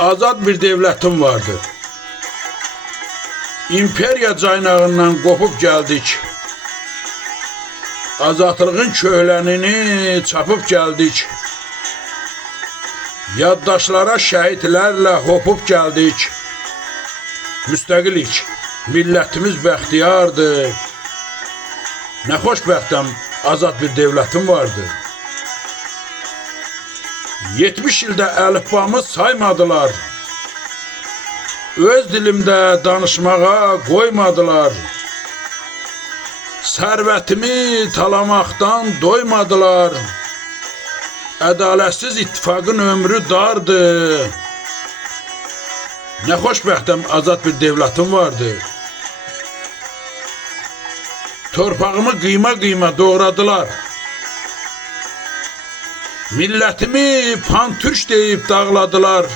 azad bir devlətim vardı. İmperiya caynağından qopub gəldik. Azadlığın köhlənini çapıb gəldik. Yaddaşlara şəhidlərlə hopub gəldik. Müstəqilik, millətimiz bəxtiyardır. Nə xoşbəxtəm, azad bir devlətim vardı. 70 ildə əlifbamı saymadılar. Öz dilimdə danışmağa qoymadılar. Sərvətimi talamaqdan doymadılar. Ədalətsiz ittifaqın ömrü dardı. Nə xoşbəxtəm, azad bir devlətim vardı. Torpağımı qıyma-qıyma doğradılar. Millətimi pantürk deyib dağladılar.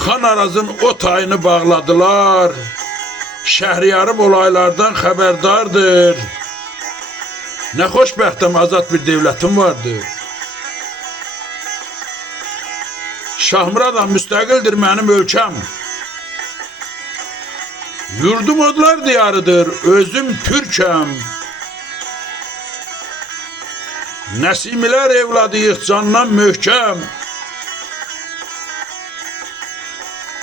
Xan Arazın o tayını bağladılar. Şəhriyarım olaylardan xəbərdardır. Nə xoşbəxtəm, azad bir devlətim vardı. Şahmıradam müstəqildir mənim ölkəm. Yurdum odlar diyarıdır, özüm türkəm. Nəsimilər evladıyıq candan möhkəm.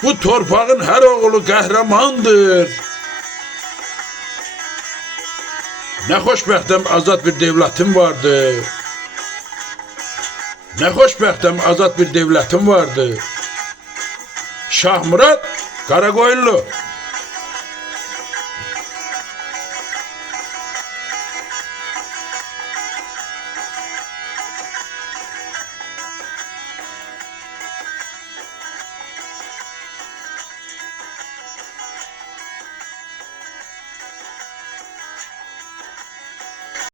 Bu torpağın hər oğlu qəhrəmandır. Nə xoşbəxtəm, azad bir devlətim vardı. Nə xoşbəxtəm, azad bir devlətim vardı. Şahmurad Qaraqoyunlu.